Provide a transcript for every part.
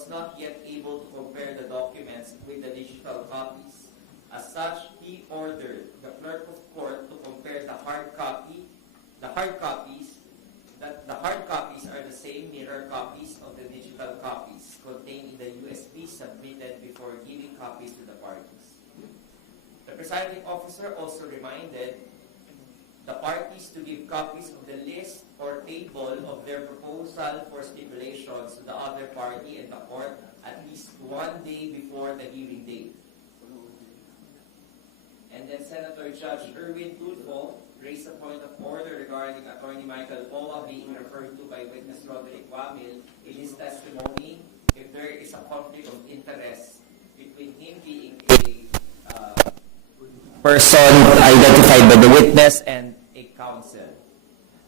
was not yet able to compare the documents with the digital copies. As such, he ordered the clerk of court to compare the hard copies are the same mirror copies of the digital copies contained in the USB submitted before giving copies to the parties. The presiding officer also reminded the parties to give copies of the list or table of their proposal for stipulations to the other party and the court at least 1 day before the hearing date. And then Senator Judge Erwin Tulfo raised a point of order regarding Attorney Michael Poa being referred to by witness Roderick Wamil in his testimony if there is a conflict of interest between him being a person identified by the witness and a counsel.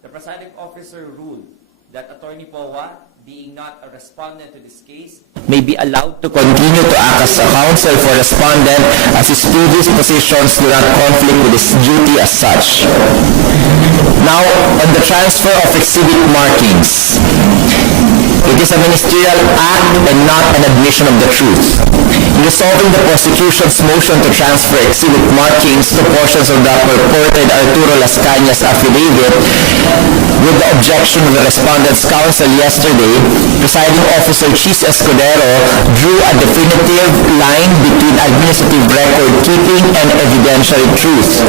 The presiding officer ruled that Attorney Poa, being not a respondent to this case, may be allowed to continue to act as a counsel for respondent as his previous positions do not conflict with his duty as such. Now, on the transfer of exhibit markings. It is a ministerial act and not an admission of the truth. In resolving the prosecution's motion to transfer exhibit markings to portions of the purported Arturo Las Cañas affidavit with the objection of the respondent's counsel yesterday, presiding officer Chis Escudero drew a definitive line between administrative record keeping and evidentiary truth.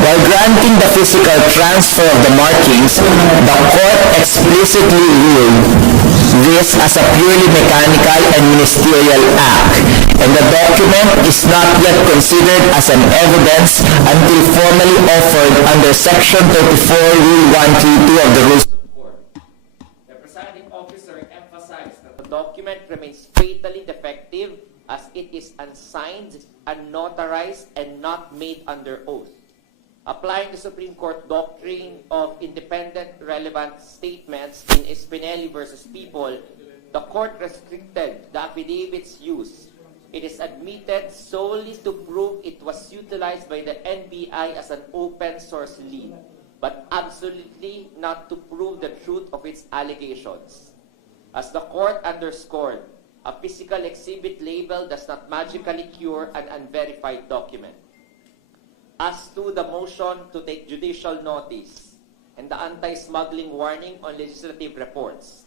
While granting the physical transfer of the markings, the court explicitly ruled this as a purely mechanical and ministerial act, and the document is not yet considered as an evidence until formally offered under Section 34, Rule 132 of the Rules of Court. The presiding officer emphasized that the document remains fatally defective as it is unsigned, unnotarized, and not made under oath. Applying the Supreme Court doctrine of independent relevant statements in Espinelli versus People, the court restricted the affidavit's use. It is admitted solely to prove it was utilized by the NBI as an open source lead, but absolutely not to prove the truth of its allegations. As the court underscored, a physical exhibit label does not magically cure an unverified document. As to the motion to take judicial notice and the anti-smuggling warning on legislative reports,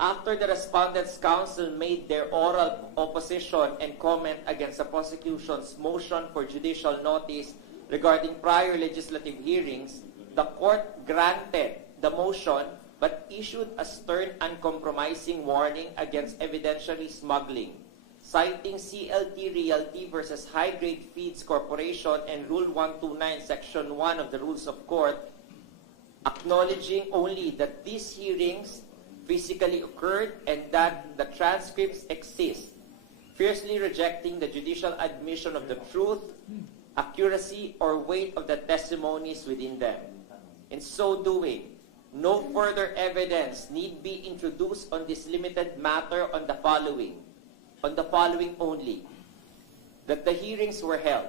after the respondent's counsel made their oral opposition and comment against the prosecution's motion for judicial notice regarding prior legislative hearings, the court granted the motion but issued a stern, uncompromising warning against evidentiary smuggling, citing CLT Realty versus High Grade Feeds Corporation and Rule 129, Section 1 of the Rules of Court, acknowledging only that these hearings physically occurred and that the transcripts exist, fiercely rejecting the judicial admission of the truth, accuracy, or weight of the testimonies within them. In so doing, no further evidence need be introduced on this limited matter on the following only: that the hearings were held,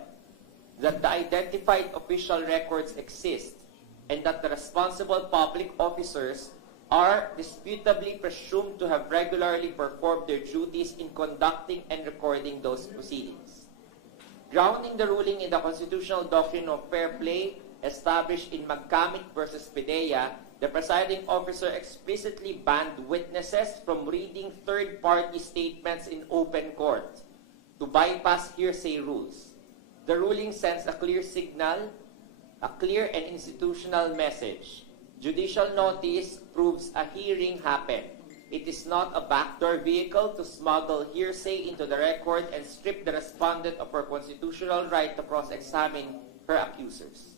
that the identified official records exist, and that the responsible public officers are disputably presumed to have regularly performed their duties in conducting and recording those proceedings. Grounding the ruling in the constitutional doctrine of fair play established in McCamick versus Pidea, the presiding officer explicitly banned witnesses from reading third-party statements in open court to bypass hearsay rules. The ruling sends a clear signal, a clear and institutional message. Judicial notice proves a hearing happened. It is not a backdoor vehicle to smuggle hearsay into the record and strip the respondent of her constitutional right to cross-examine her accusers.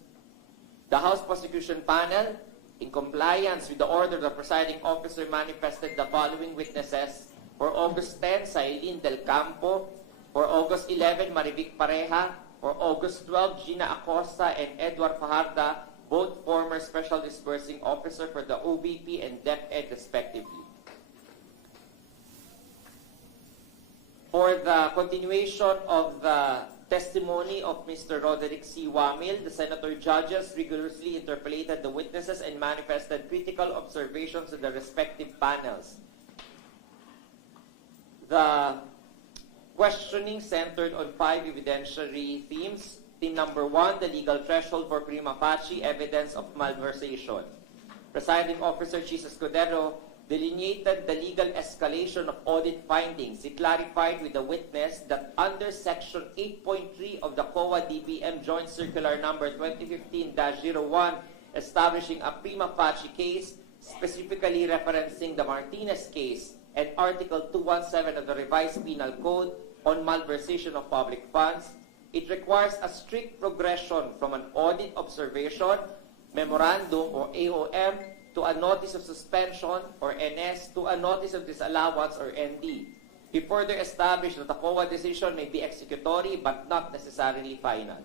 The House Prosecution Panel, in compliance with the order of the presiding officer, manifested the following witnesses: for August 10, Sailin Del Campo; for August 11, Marivic Pareja; for August 12, Gina Acosta and Edward Fajarda, both former Special Disbursing Officer for the OVP and DepEd respectively. For the continuation of the testimony of Mr. Roderick C. Wamil, the senator judges rigorously interpolated the witnesses and manifested critical observations to the respective panels. The questioning centered on 5 evidentiary themes. Theme number 1, the legal threshold for prima facie evidence of malversation. Presiding Officer Chis Escudero delineated the legal escalation of audit findings. He clarified with the witness that under Section 8.3 of the COA DBM Joint Circular Number 2015-01 establishing a prima facie case, specifically referencing the Martinez case and Article 217 of the Revised Penal Code on malversation of public funds, it requires a strict progression from an audit observation, memorandum or AOM, to a notice of suspension or NS, to a notice of disallowance or ND. He further established that the COA decision may be executory but not necessarily final.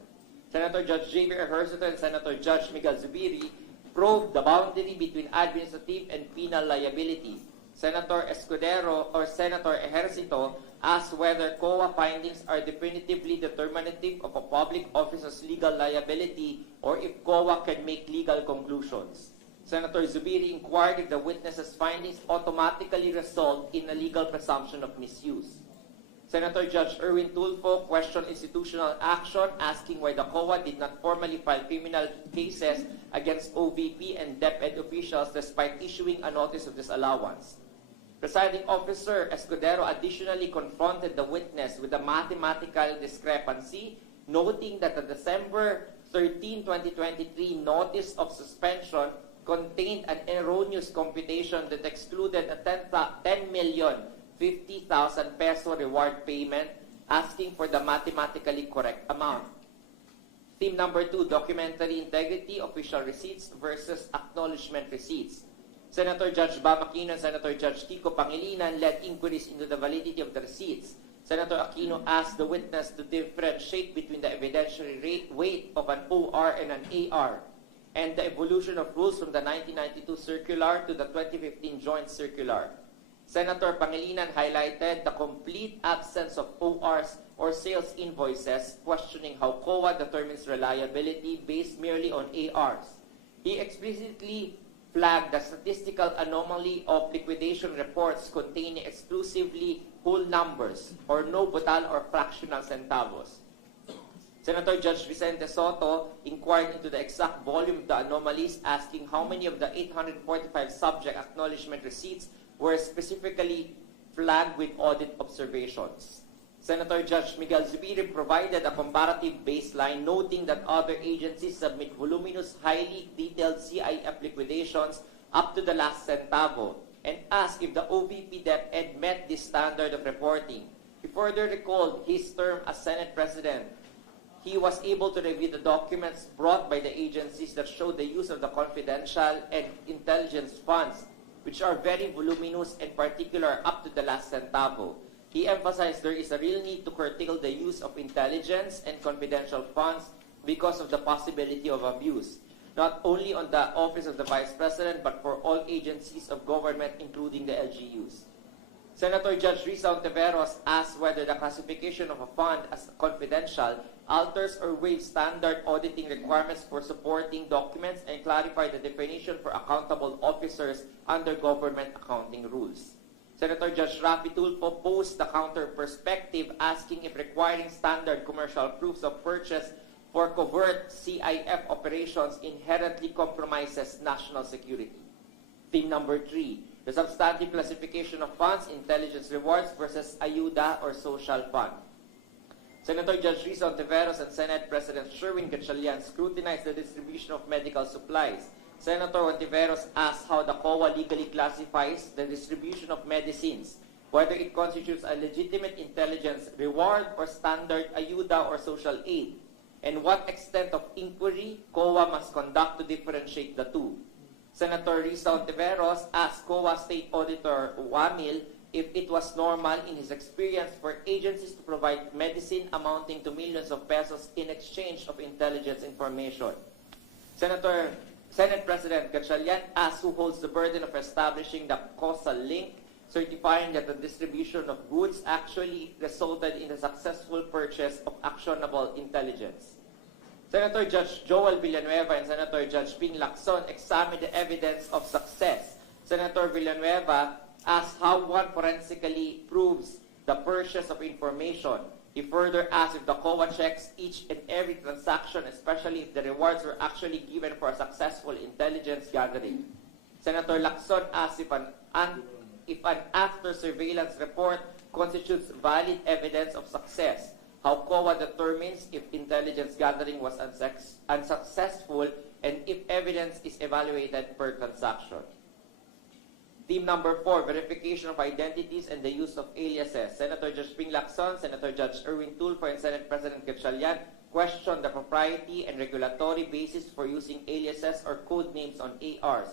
Senator Judge Javier Ejercito and Senator Judge Miguel Zubiri probed the boundary between administrative and penal liability. Senator Escudero or Senator Ejercito asked whether COA findings are definitively determinative of a public officer's legal liability or if COA can make legal conclusions. Senator Zubiri inquired if the witness's findings automatically result in a legal presumption of misuse. Senator Judge Erwin Tulfo questioned institutional action, asking why the COA did not formally file criminal cases against OVP and DepEd officials despite issuing a notice of disallowance. Presiding Officer Escudero additionally confronted the witness with a mathematical discrepancy, noting that the December 13, 2023 notice of suspension contained an erroneous computation that excluded a 10,050,000 peso reward payment, asking for the mathematically correct amount. Theme number 2, documentary integrity, official receipts versus acknowledgement receipts. Senator Judge Bam Aquino and Senator Judge Kiko Pangilinan led inquiries into the validity of the receipts. Senator Aquino asked the witness to differentiate between the evidentiary weight of an OR and an AR, and the evolution of rules from the 1992 circular to the 2015 joint circular. Senator Pangilinan highlighted the complete absence of ORs or sales invoices, questioning how COA determines reliability based merely on ARs. He explicitly flagged the statistical anomaly of liquidation reports containing exclusively whole numbers or no butal or fractional centavos. Senator Judge Vicente Soto inquired into the exact volume of the anomalies, asking how many of the 845 subject acknowledgement receipts were specifically flagged with audit observations. Senator Judge Miguel Zubiri provided a comparative baseline, noting that other agencies submit voluminous, highly detailed CIF liquidations up to the last centavo, and asked if the OVP DepEd met this standard of reporting. He further recalled his term as Senate President. He was able to review the documents brought by the agencies that showed the use of the confidential and intelligence funds, which are very voluminous and particular up to the last centavo. He emphasized there is a real need to curtail the use of intelligence and confidential funds because of the possibility of abuse, not only on the Office of the Vice President, but for all agencies of government, including the LGUs. Senator Judge Risa Ontiveros asked whether the classification of a fund as confidential alters or waives standard auditing requirements for supporting documents, and clarified the definition for accountable officers under government accounting rules. Senator Judge Rafi Tulfo posed the counter perspective, asking if requiring standard commercial proofs of purchase for covert CIF operations inherently compromises national security. Theme number 3, the substantive classification of funds, intelligence rewards versus ayuda or social fund. Senator Judge Risa Ontiveros and Senate President Sherwin Gatchalian scrutinized the distribution of medical supplies. Senator Ontiveros asked how the COA legally classifies the distribution of medicines, whether it constitutes a legitimate intelligence reward or standard ayuda or social aid, and what extent of inquiry COA must conduct to differentiate the two. Senator Risa Ontiveros asked COA State Auditor Wamil if it was normal in his experience for agencies to provide medicine amounting to millions of pesos in exchange of intelligence information. Senate President Gatchalian asked who holds the burden of establishing the causal link, certifying that the distribution of goods actually resulted in the successful purchase of actionable intelligence. Senator Judge Joel Villanueva and Senator Judge Ping Lacson examined the evidence of success. Senator Villanueva asked how one forensically proves the purchase of information. He further asked if the COA checks each and every transaction, especially if the rewards were actually given for a successful intelligence gathering. Senator Lacson asked if an after-surveillance report constitutes valid evidence of success, how COA determines if intelligence gathering was unsuccessful, and if evidence is evaluated per transaction. Theme number 4, verification of identities and the use of aliases. Senator Judge Ping Lacson, Senator Judge Erwin Tulfo, and Senate President Gatchalian questioned the propriety and regulatory basis for using aliases or code names on ARs.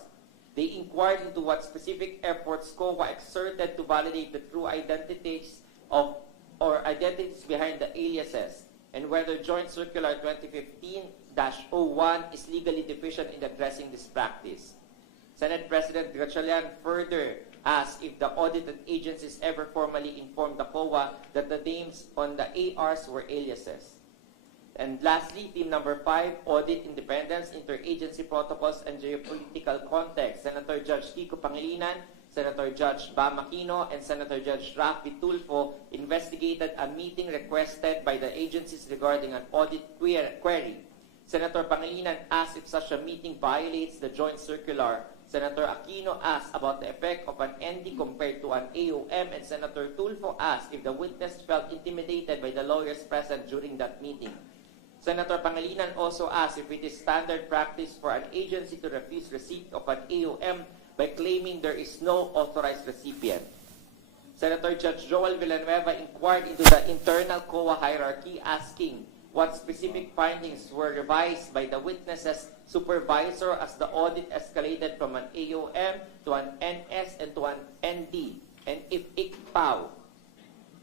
They inquired into what specific efforts COA exerted to validate the true identities of or identities behind the aliases, and whether Joint Circular 2015-01 is legally deficient in addressing this practice. Senate President Gatchalian further asked if the audited agencies ever formally informed the COA that the names on the ARs were aliases. And lastly, theme number 5, audit independence, interagency protocols, and geopolitical context. Senator Judge Kiko Pangilinan, Senator Judge Bam Aquino, and Senator Judge Rafi Tulfo investigated a meeting requested by the agencies regarding an audit query. Senator Pangilinan asked if such a meeting violates the joint circular. Senator Aquino asked about the effect of an ND compared to an AOM, and Senator Tulfo asked if the witness felt intimidated by the lawyers present during that meeting. Senator Pangilinan also asked if it is standard practice for an agency to refuse receipt of an AOM by claiming there is no authorized recipient. Senator Judge Joel Villanueva inquired into the internal COA hierarchy, asking what specific findings were revised by the witness's supervisor as the audit escalated from an AOM to an NS and to an ND, and if ICPAO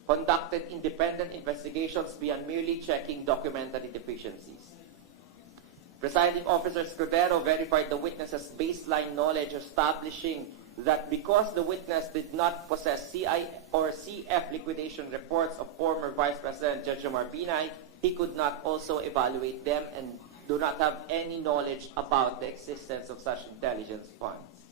conducted independent investigations beyond merely checking documentary deficiencies. Presiding Officer Scudero verified the witness's baseline knowledge, establishing that because the witness did not possess CI or CF liquidation reports of former Vice President Judge Omar Binay, he could not also evaluate them and do not have any knowledge about the existence of such intelligence funds.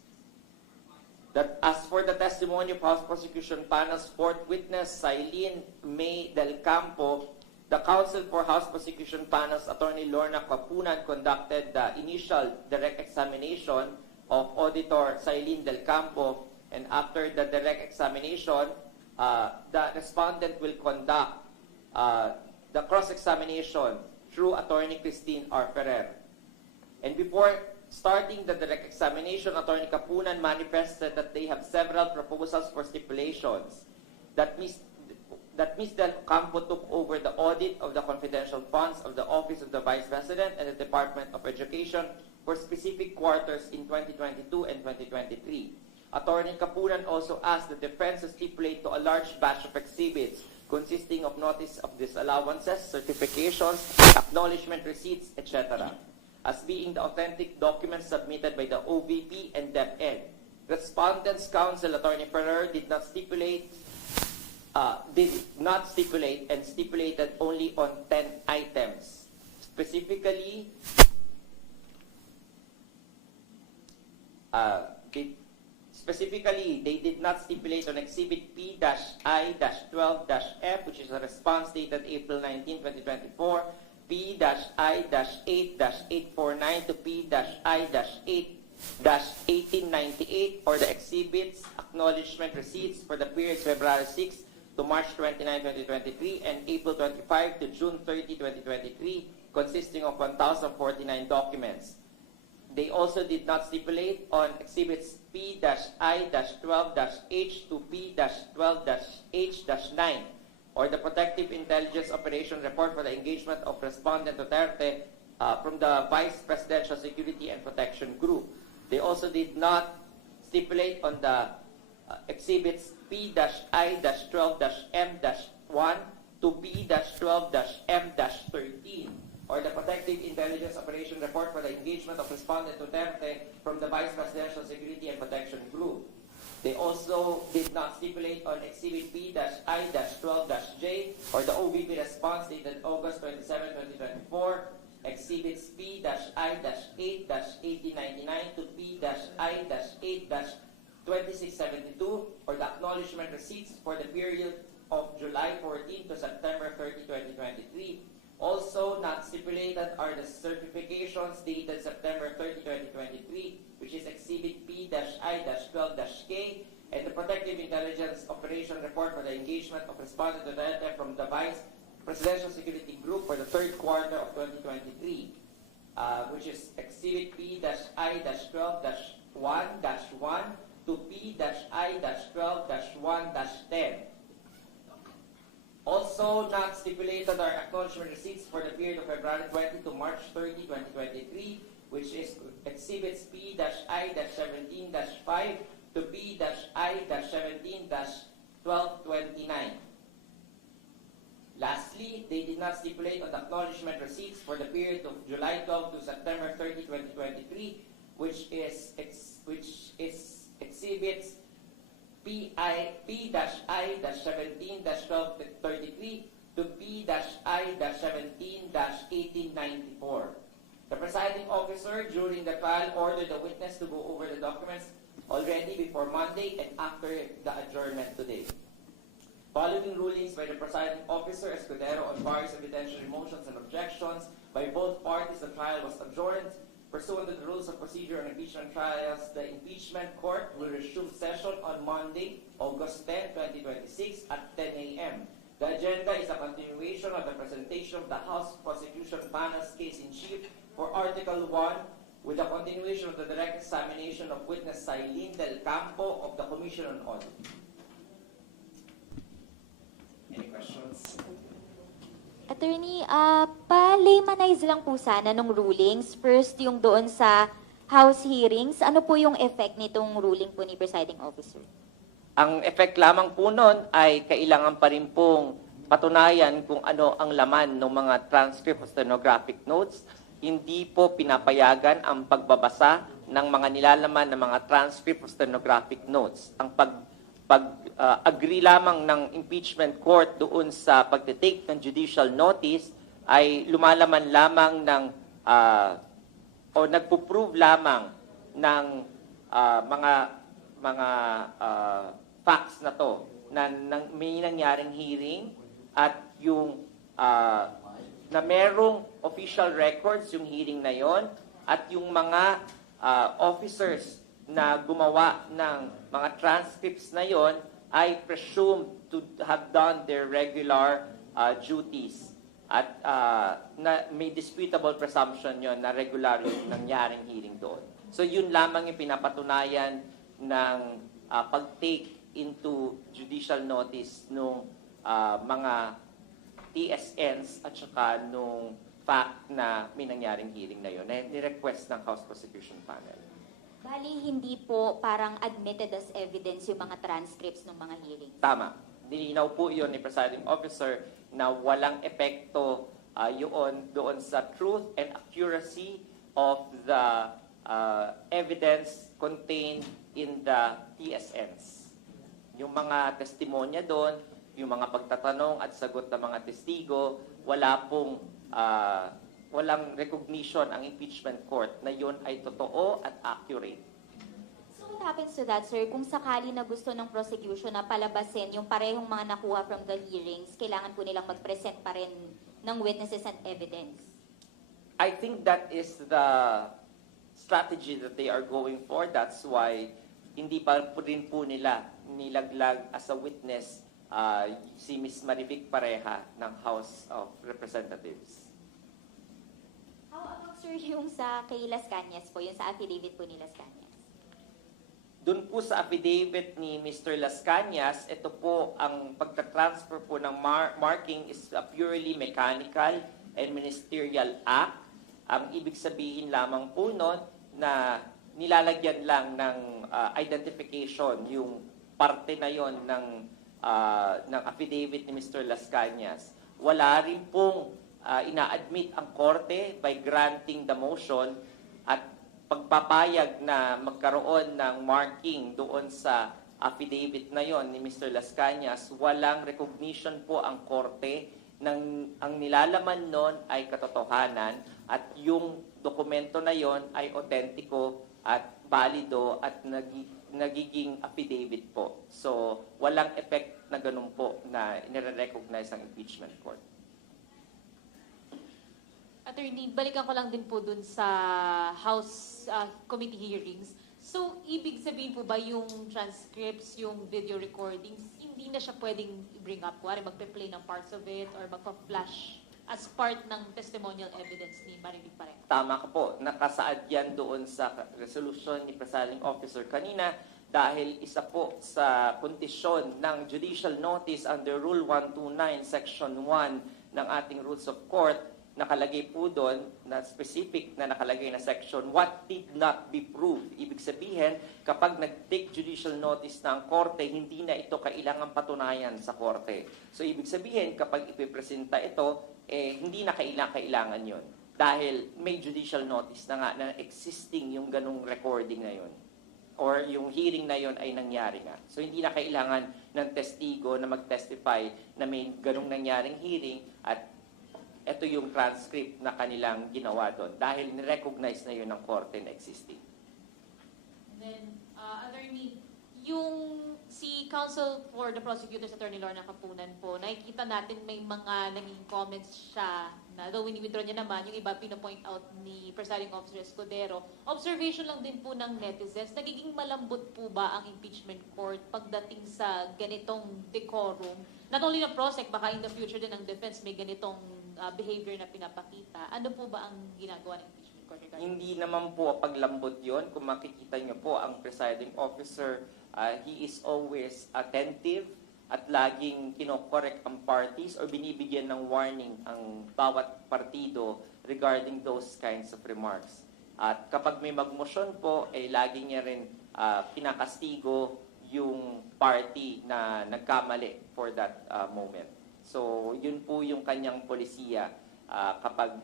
That as for the testimony of House Prosecution Panel's fourth witness, Sailin May Del Campo, the Counsel for House Prosecution Panel's Attorney Lorna Kapunan conducted the initial direct examination of Auditor Sailin Del Campo, and after the direct examination, the respondent will conduct the cross-examination through Attorney Christine R. Ferrer. And before starting the direct examination, Attorney Kapunan manifested that they have several proposals for stipulations. That Ms. Del Campo took over the audit of the confidential funds of the Office of the Vice President and the Department of Education for specific quarters in 2022 and 2023. Attorney Kapunan also asked the defense to stipulate to a large batch of exhibits consisting of notice of disallowances, certifications, acknowledgement receipts, etc., as being the authentic documents submitted by the OVP and DepEd. Respondent's counsel, Attorney Ferrer, did not stipulate and stipulated only on 10 items. Specifically, they did not stipulate on Exhibit P-I-12-F, which is a response dated April 19, 2024, P-I-8-849 to P-I-8-1898, or the exhibits acknowledgement receipts for the periods February 6 to March 29, 2023, and April 25 to June 30, 2023, consisting of 1,049 documents. They also did not stipulate on Exhibits P-I-12-H to P-12-H-9, or the Protective Intelligence Operation Report for the engagement of Respondent Duterte from the Vice Presidential Security and Protection Group. They also did not stipulate on the Exhibits P-I-12-M-1 to P-12-M-13, or the Protective Intelligence Operation Report for the engagement of Respondent Duterte from the Vice Presidential Security and Protection Group. They also did not stipulate on Exhibit P-I-12-J, or the OVP response dated August 27, 2024, Exhibits P-I-8-1899 to P-I-8-2672, or the acknowledgement receipts for the period of July 14 to September 30, 2023. Also not stipulated are the certifications dated September 30, 2023, which is Exhibit P-I-12-K, and the Protective Intelligence Operation Report for the engagement of Respondent Duterte from the Vice Presidential Security Group for the third quarter of 2023, which is Exhibit P-I-12-1-1 to P-I-12-1-10. Also not stipulated are acknowledgement receipts for the period of February 20 to March 30, 2023, which is Exhibits P-I-17-5 to P-I-17-1229. Lastly, they did not stipulate on the acknowledgement receipts for the period of July 12 to September 30, 2023, which is Exhibits P-I-17-1233 to P-I-17-1894. The presiding officer during the trial ordered the witness to go over the documents already before Monday and after the adjournment today. Following rulings by the presiding officer Escudero on various evidentiary motions and objections by both parties, the trial was adjourned. Pursuant to the rules of procedure on impeachment trials, the impeachment court will resume session on Monday, August 10, 2026 at 10 a.m. The agenda is a continuation of the presentation of the House Prosecution Panel's case-in-chief for Article 1 with the continuation of the direct examination of witness Sailin Del Campo of the Commission on Audit. Any questions? Attorney, pa-laymanize lang po sana nung rulings. First, yung doon sa House hearings, ano po yung effect nitong ruling po ni Presiding Officer? Ang effect lamang po nun ay kailangan pa rin pong patunayan kung ano ang laman ng mga transcript o stenographic notes. Hindi po pinapayagan ang pagbabasa ng mga nilalaman ng mga transcript o stenographic notes. Ang agree lamang ng impeachment court doon sa pagtitake ng judicial notice ay lumalaman lamang ng o nagpo-prove lamang ng mga facts na to na may nangyaring hearing at yung na merong official records yung hearing na yon at yung mga officers na gumawa ng mga transcripts na yon ay presumed to have done their regular duties. At na may disputable presumption yon na regular yung nangyaring hearing doon. So yun lamang yung pinapatunayan ng pag-take into judicial notice nung mga TSNs at saka nung fact na may nangyaring hearing na yun, na ni-request ng House Prosecution Panel. Bali, hindi po parang admitted as evidence yung mga transcripts ng mga hearings. Tama. Nilinaw po yun ni Presiding Officer na walang epekto yun doon sa truth and accuracy of the evidence contained in the TSNs. Yung mga testimonya doon, yung mga pagtatanong at sagot ng mga testigo, walang recognition ang impeachment court na yun ay totoo at accurate. So what happens to that, sir? Kung sakali na gusto ng prosecution na palabasin yung parehong mga nakuha from the hearings, kailangan po nilang mag-present pa rin ng witnesses and evidence? I think that is the strategy that they are going for. That's why hindi pa rin po nila nilaglag as a witness si Ms. Marivic Pareja ng House of Representatives. How about, sir, yung sa kay Las Cañas po, yung sa affidavit po ni Las Cañas? Doon po sa affidavit ni Mr. Las Cañas, ito po ang pagka-transfer po ng marking is a purely mechanical and ministerial act. Ang ibig sabihin lamang po nun na nilalagyan lang ng identification yung parte na yon ng affidavit ni Mr. Las Cañas. Wala rin pong ina-admit ang korte by granting the motion at pagpapayag na magkaroon ng marking doon sa affidavit na yon ni Mr. Las Cañas. Walang recognition po ang korte ng ang nilalaman nun ay katotohanan at yung dokumento na yon ay autentiko at valido at nagiging affidavit po. So, walang effect na ganun po na inire-recognize ang impeachment court. Attorney, balikan ko lang din po dun sa House committee hearings. So, ibig sabihin po ba yung transcripts, yung video recordings, hindi na siya pwedeng i-bring up? Kuwari, magpe-play ng parts of it or magpa-flash as part ng testimonial evidence ni Marinig Pareha? Tama ka po, nakasaad yan doon sa resolution ni Presiding Officer kanina dahil isa po sa kondisyon ng judicial notice under Rule 129, Section 1 ng ating Rules of Court, nakalagay po doon na specific na nakalagay na section, what did not be proved. Ibig sabihin, kapag nag-take judicial notice na ang korte, hindi na ito kailangang patunayan sa korte. So, ibig sabihin, kapag ipipresenta ito, hindi na kailangan yon. Dahil may judicial notice na nga na existing yung ganung recording na yon. Or yung hearing na yon ay nangyari nga. So, hindi na kailangan ng testigo na mag-testify na may ganung nangyaring hearing at ito yung transcript na kanilang ginawa doon dahil ni-recognize na yun ng korte na existing. And then, Attorney, yung si Counsel for the Prosecutors, Attorney Lorna Capunan po, nakikita natin may mga naging comments siya na though wini-withdraw niya naman, yung iba pino-point out ni Presiding Officer Escudero. Observation lang din po ng netizens, nagiging malambot po ba ang impeachment court pagdating sa ganitong decorum? Not only ng prosec, baka in the future din ng defense may ganitong behavior na pinapakita. Ano po ba ang ginagawa ng impeachment court regarding? Hindi naman po paglambot yon. Kung makikita niyo po ang presiding officer, he is always attentive at laging kinokorek ang parties or binibigyan ng warning ang bawat partido regarding those kinds of remarks. At kapag may magmosyon po, lagi niya rin pinakastigo yung party na nagkamali for that moment. So, yun po yung kanyang polisiya kapag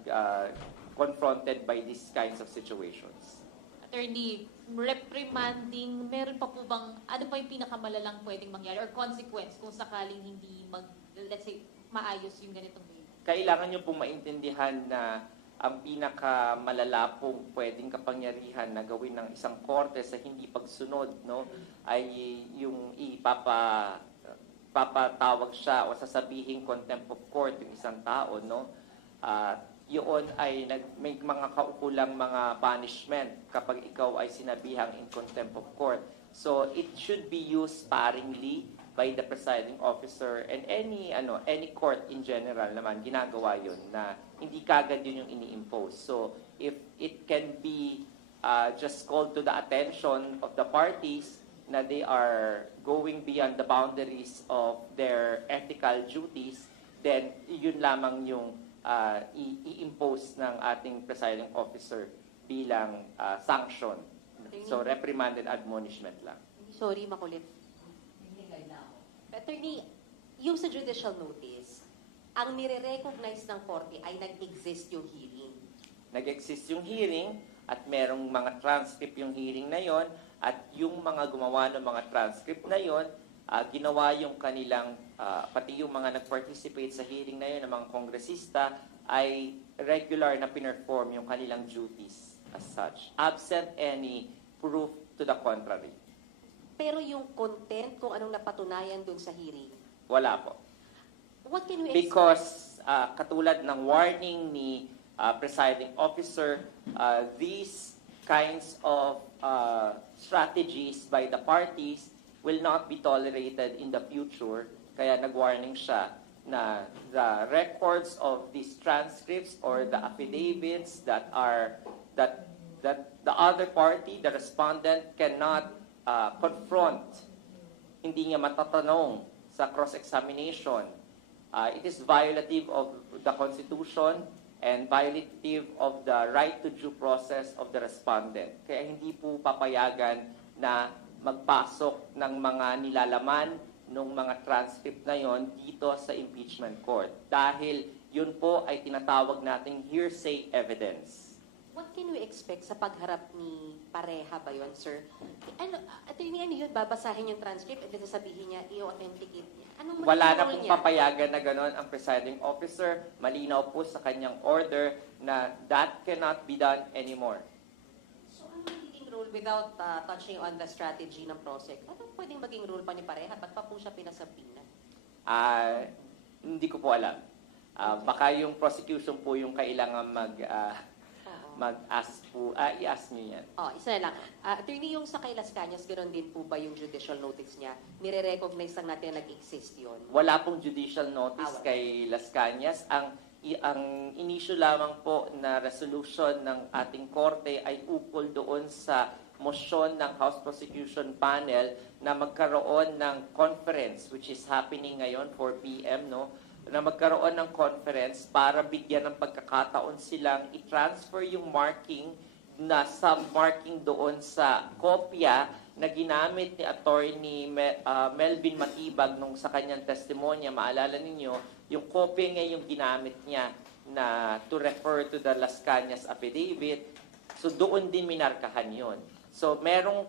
confronted by these kinds of situations. Attorney, reprimanding, meron pa po bang, ano pa yung pinakamalalang pwedeng mangyari or consequence kung sakaling hindi let's say, maayos yung ganitong behavior? Kailangan nyo pong maintindihan na ang pinakamalala pong pwedeng kapangyarihan na gawin ng isang korte sa hindi pagsunod, no, ay yung papatawag siya o sasabihin contempt of court yung isang tao, no? Yun ay may mga kaukulang mga punishment kapag ikaw ay sinabihang in contempt of court. So it should be used sparingly by the presiding officer and any court in general naman ginagawa yun na hindi kagad yun yung ini-impose. So if it can be just called to the attention of the parties na they are going beyond the boundaries of their ethical duties, then yun lamang yung i-impose ng ating presiding officer bilang sanction. So, reprimand and admonishment lang. Sorry, makulit. Attorney, yung sa judicial notice, ang nire-recognize ng korte ay nag-exist yung hearing. Nag-exist yung hearing at merong mga transcript yung hearing na yon at yung mga gumawa ng mga transcript na yon, ginawa yung kanilang, pati yung mga nag-participate sa hearing na yun, ng mga kongresista, ay regular na pinerform yung kanilang duties as such, absent any proof to the contrary. Pero yung content, kung anong napatunayan dun sa hearing, Wala po. what can we Because katulad ng warning ni presiding officer, these kinds of strategies by the parties will not be tolerated in the future. Kaya nag-warning siya na the records of these transcripts or the affidavits that the other party, the respondent, cannot confront, hindi niya matatanong sa cross-examination. It is violative of the Constitution and violative of the right to due process of the respondent. Kaya hindi po papayagan na magpasok ng mga nilalaman ng mga transcript na yon dito sa impeachment court. Dahil yun po ay tinatawag nating hearsay evidence. What can we expect sa pagharap ni Pareha ba yun, sir? Attorney, ano yun? Babasahin yung transcript at sasabihin niya, i-authenticate niya. Anong Wala na role pong niya? papayagan na gano'n ang presiding officer. Malinaw po sa kanyang order na that cannot be done anymore. So, ano magiging role without touching on the strategy ng PROSEC, ano pwedeng maging rule pa ni Pareha? Ba't pa po siya pinasabina? Hindi ko po alam. Baka yung prosecution po yung kailangan mag-ask po. I-ask niyo yan. Isa na lang. Attorney, yung sa kay Las Cañas, ganoon din po ba yung judicial notice niya? Nire-recognize lang natin na nag-exist yun? Wala pong judicial notice Wala. kay Las Cañas. Ang inisyu lamang po na resolution ng ating korte ay ukol doon sa motion ng House Prosecution Panel na magkaroon ng conference, which is happening ngayon, 4 p.m., no? Na magkaroon ng conference para bigyan ng pagkakataon silang i-transfer yung marking na sub-marking doon sa kopya na ginamit ni Attorney Melvin Matibag nung sa kanyang testimonya. Maalala ninyo, yung kopya nga yung ginamit niya na to refer to the Las Cañas affidavit. So doon din minarkahan yon. So merong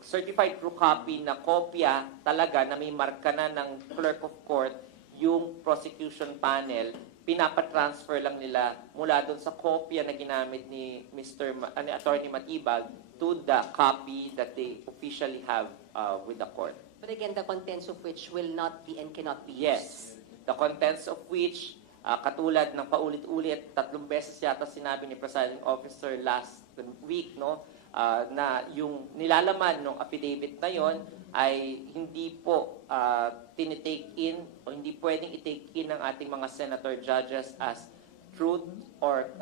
certified true copy na kopya talaga na may marka na ng clerk of court, yung prosecution panel, pinapatransfer lang nila mula doon sa kopya na ginamit ni Attorney Matibag to the copy that they officially have with the court. But again, the contents of which will not be and cannot be used. Yes. The contents of which, katulad ng paulit-ulit, 3 beses yata sinabi ni Presiding Officer last week, no, na yung nilalaman ng affidavit na yon ay hindi po tinitake in o hindi pwedeng i-take in ng ating mga senator judges as truth or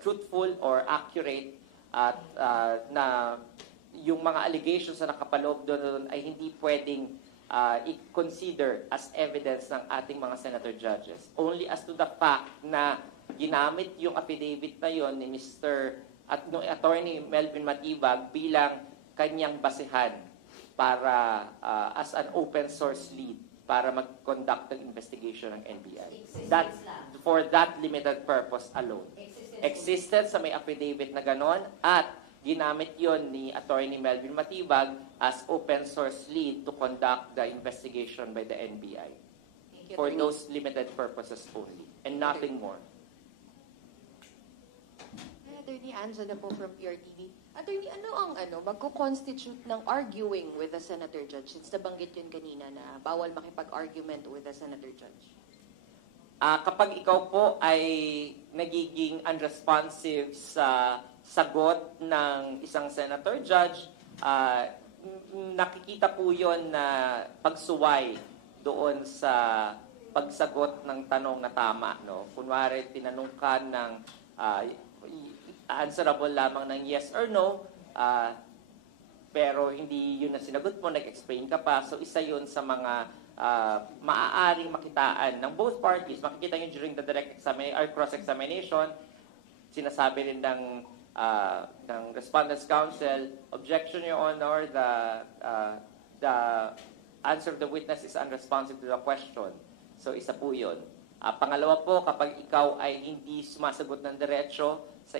truthful or accurate at na yung mga allegations na nakapaloob doon ay hindi pwedeng i-consider as evidence ng ating mga senator judges. Only as to the fact na ginamit yung affidavit na yon ni Attorney Melvin Matibag bilang kanyang basehan para as an open source lead para mag-conduct ng investigation ng NBI. For that limited purpose alone. Existence sa may affidavit na ganon at ginamit yon ni Attorney Melvin Matibag as open source lead to conduct the investigation by the NBI. For those limited purposes only and nothing more. Attorney Angela po from PRTV. Attorney, ano ang magko-constitute ng arguing with the senator judge? Since nabanggit yun kanina na bawal makipag-argument with the senator judge. Kapag ikaw po ay nagiging unresponsive sa sagot ng isang senator judge, nakikita po yon na pagsuway doon sa pagsagot ng tanong na tama. No? Kunwari, tinanong ka ng answerable lamang ng yes or no, pero hindi yun na sinagot mo, nag-explain ka pa. So isa yun sa mga maaaring makitaan ng both parties. Makikita nyo during the direct cross-examination, sinasabi rin ng Respondents' Counsel, objection, Your Honor, the answer of the witness is unresponsive to the question. So isa po yun. Pangalawa po, kapag ikaw ay hindi sumasagot ng diretso sa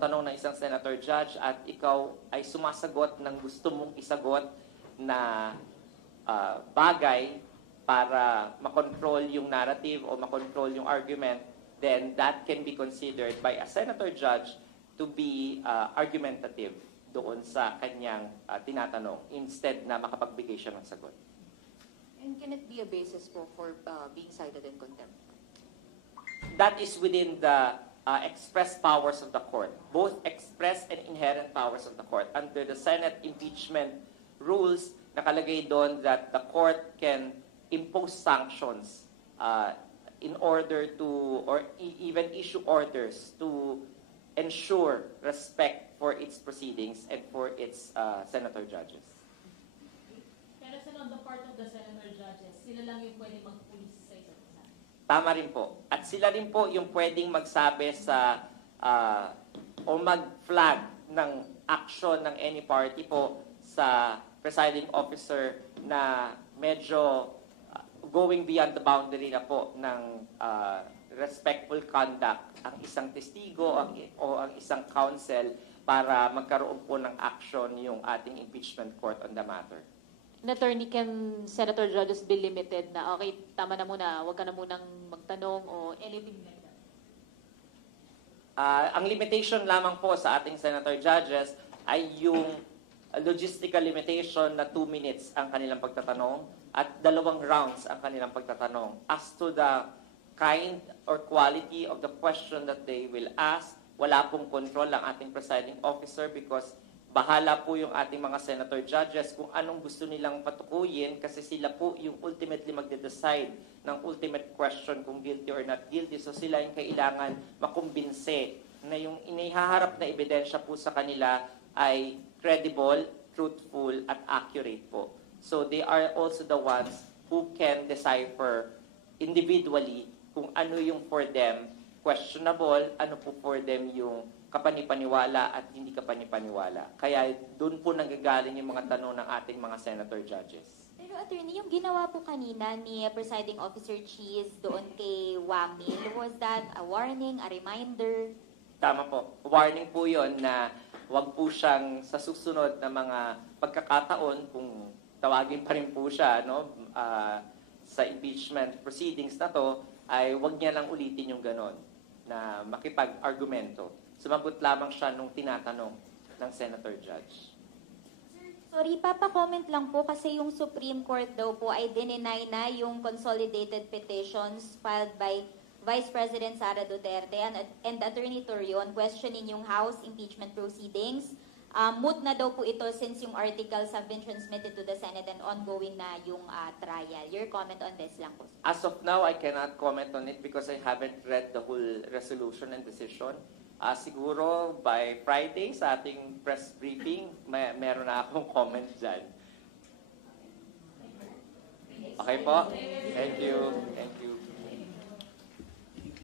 tanong ng isang senator judge at ikaw ay sumasagot ng gusto mong isagot na bagay para makontrol yung narrative o makontrol yung argument, then that can be considered by a senator judge to be argumentative doon sa kanyang tinatanong instead na makapagbigay siya ng sagot. And can it be a basis po for being cited in contempt? That is within the express powers of the court, both express and inherent powers of the court. Under the Senate impeachment rules, nakalagay doon that the court can impose sanctions in order to, or even issue orders to ensure respect for its proceedings and for its senator judges. Pero sa on the part of the senator judges, sila lang yung pwede mag-police sa isa't isa. Tama rin po. At sila rin po yung pwedeng magsabi sa o mag-flag ng action ng any party po sa presiding officer na medyo going beyond the boundary na po ng respectful conduct ang isang testigo o ang isang counsel para magkaroon po ng action yung ating impeachment court on the matter. An attorney, can senator judges be limited na, okay, tama na muna, huwag ka na munang magtanong o anything like that? Ang limitation lamang po sa ating senator judges ay yung logistical limitation na 2 minutes ang kanilang pagtatanong at 2 rounds ang kanilang pagtatanong. As to the kind or quality of the question that they will ask, wala pong control ang ating presiding officer because bahala po yung ating mga senator judges kung anong gusto nilang patukuyin kasi sila po yung ultimately magde-decide ng ultimate question kung guilty or not guilty. So sila yung kailangan makumbinse na yung inihaharap na ebidensya po sa kanila ay credible, truthful, at accurate po. So they are also the ones who can decipher individually kung ano yung for them questionable, ano po for them yung kapanipaniwala at hindi kapanipaniwala. Kaya doon po nanggagaling yung mga tanong ng ating mga senator judges. Pero attorney, yung ginawa po kanina ni Presiding Officer Cheese doon kay Wamil, was that a warning, a reminder? Tama po. Warning po yon na wag po siyang sa susunod na mga pagkakataon kung tawagin pa rin po siya sa impeachment proceedings na to, ay wag niya lang ulitin yung ganon na makipag-argumento. Sumagot lamang siya nung tinatanong ng senator judge. Sorry, papa-comment lang po kasi yung Supreme Court daw po ay dininay na yung consolidated petitions filed by Vice President Sara Duterte and Attorney Torion questioning yung House impeachment proceedings. Moot na daw po ito since yung articles have been transmitted to the Senate and ongoing na yung trial. Your comment on this lang po. As of now, I cannot comment on it because I haven't read the whole resolution and decision. Siguro by Friday sa ating press briefing, meron na akong comment dyan. Okay po? Thank you. Thank you.